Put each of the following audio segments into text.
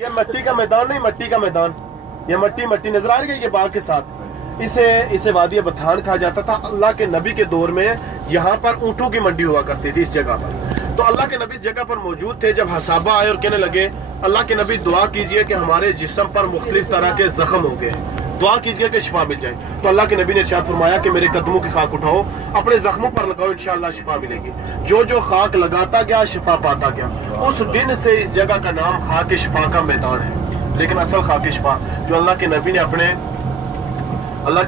یہ مٹی کا میدان نہیں، مٹی کا میدان، یہ مٹی نظر آ رہی ہے یہ باغ کے ساتھ، اسے وادی بطحان کہا جاتا تھا۔ اللہ کے نبی کے دور میں یہاں پر اونٹوں کی منڈی ہوا کرتی تھی اس جگہ پر، تو اللہ کے نبی اس جگہ پر موجود تھے۔ جب حسابہ آئے اور کہنے لگے اللہ کے نبی دعا کیجئے کہ ہمارے جسم پر مختلف طرح کے زخم ہو گئے، دعا کیجئے کہ شفا مل جائے، تو اللہ کے نبی نے ارشاد فرمایا کہ میرے قدموں کی خاک اٹھاؤ، اپنے زخموں پر لگاؤ، انشاءاللہ شفا ملے گی۔ جو خاک لگاتا گیا شفا پاتا گیا۔ اس دن سے اس جگہ کا نام خاک شفا کا میدان ہے۔ لیکن اصل خاک شفا جو اللہ کے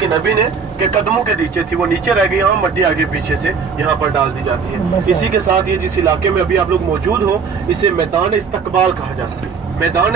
نبی نے کہ قدموں کے نیچے تھی وہ نیچے رہ گئی، یہاں مٹی آگے پیچھے سے یہاں پر ڈال دی جاتی ہے۔ اسی کے ساتھ یہ جس علاقے میں ابھی آپ لوگ موجود ہو اسے میدان استقبال کہا جاتا ہے، میدان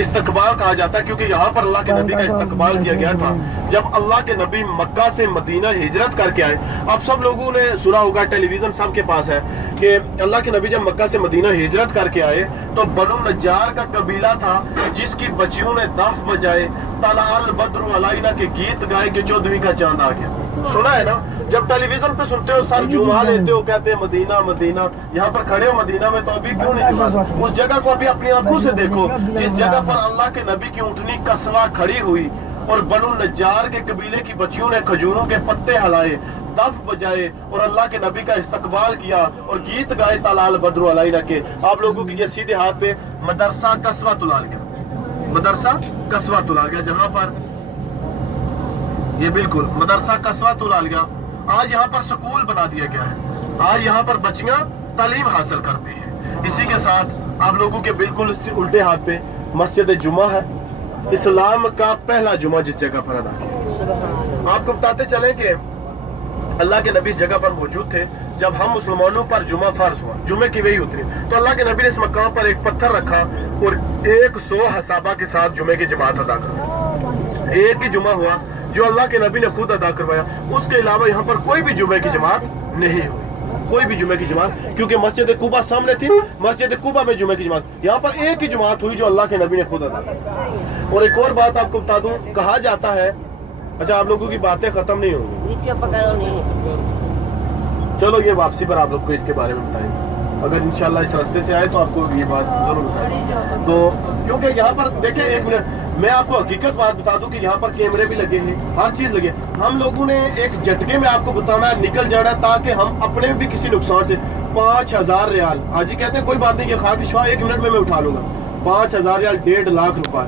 استقبال کہا جاتا ہے، کیونکہ یہاں پر اللہ کے نبی کا استقبال کیا گیا تھا جب اللہ کے نبی مکہ سے مدینہ ہجرت کر کے آئے۔ آپ سب لوگوں نے سنا ہوگا، ٹیلی ویژن سب کے پاس ہے، کہ اللہ کے نبی جب مکہ سے مدینہ ہجرت کر کے آئے تو بنو نجار کا قبیلہ تھا جس کی بچیوں نے دف بجائے، طلع البدر علینا کے گیت گائے کہ 14ویں کا چاند آ گیا۔ سنا ہے نا؟ جب ٹیلی ویژن پہ سنتے ہو سر جمعہ لیتے ہو، کہتے ہیں مدینہ مدینہ، یہاں پر کھڑے ہو مدینہ میں تو ابھی کیوں نہیں جمعہ؟ اس جگہ کو ابھی اپنی آنکھوں سے دیکھو جس جگہ پر اللہ کے نبی کی اونٹنی قصوہ کھڑی ہوئی اور بنو نجار کے قبیلے کی بچیوں نے کھجوروں کے پتے ہلائے، دف بجائے اور اللہ کے نبی کا استقبال کیا اور گیت گائے طلع البدر علینا کے۔ آپ لوگوں کی یہ سیدھے ہاتھ پہ مدرسہ قصوہ العالیہ، مدرسہ قصوہ العالیہ، جہاں پر یہ بالکل مدرسہ قصوہ العالیہ، آج یہاں پر سکول بنا دیا گیا ہے، آج یہاں پر بچیاں تعلیم حاصل کرتی ہیں۔ اسی کے ساتھ آپ لوگوں کے بالکل الٹے ہاتھ پہ مسجد جمعہ ہے، اسلام کا پہلا جمعہ جس جگہ پر ادا کیا۔ آپ کو بتاتے چلیں کہ اللہ کے نبی اس جگہ پر موجود تھے جب ہم مسلمانوں پر جمعہ فرض ہوا، جمعے کی وہی اتری، تو اللہ کے نبی نے اس مقام پر ایک پتھر رکھا اور 100 حسابہ کے ساتھ جمعے کی جماعت ادا کروائی۔ ایک ہی جمعہ ہوا جو اللہ کے نبی نے خود ادا کروایا، اس کے علاوہ یہاں پر کوئی بھی جمعے کی جماعت نہیں ہوئی، کوئی بھی جمعے کی جماعت، کیونکہ مسجد قباء سامنے تھی، مسجد قباء میں جمعے کی جماعت، یہاں پر ایک ہی جماعت ہوئی جو اللہ کے نبی نے خود ادا کی۔ اور ایک اور بات آپ کو بتا دوں، کہا جاتا ہے، اچھا آپ لوگوں کی باتیں ختم نہیں ہوں گی، چلو یہ واپسی پر آپ لوگ کو اس کے بارے میں بتائیں گے، اگر انشاءاللہ اس راستے سے آئے تو آپ کو یہ بات ضرور بتائیں۔ تو کیونکہ یہاں پر دیکھیں، ایک منٹ میں آپ کو حقیقت بات بتا دوں کہ یہاں پر کیمرے بھی لگے ہیں، ہر چیز لگے، ہم لوگوں نے ایک جھٹکے میں آپ کو بتانا ہے، نکل جانا ہے تاکہ ہم اپنے بھی کسی نقصان سے 5000 ریال، حاجی کہتے ہیں کوئی بات نہیں، یہ خاک شفا 1 منٹ میں اٹھا لوں گا، 5000 ریال 1.5 لاکھ روپے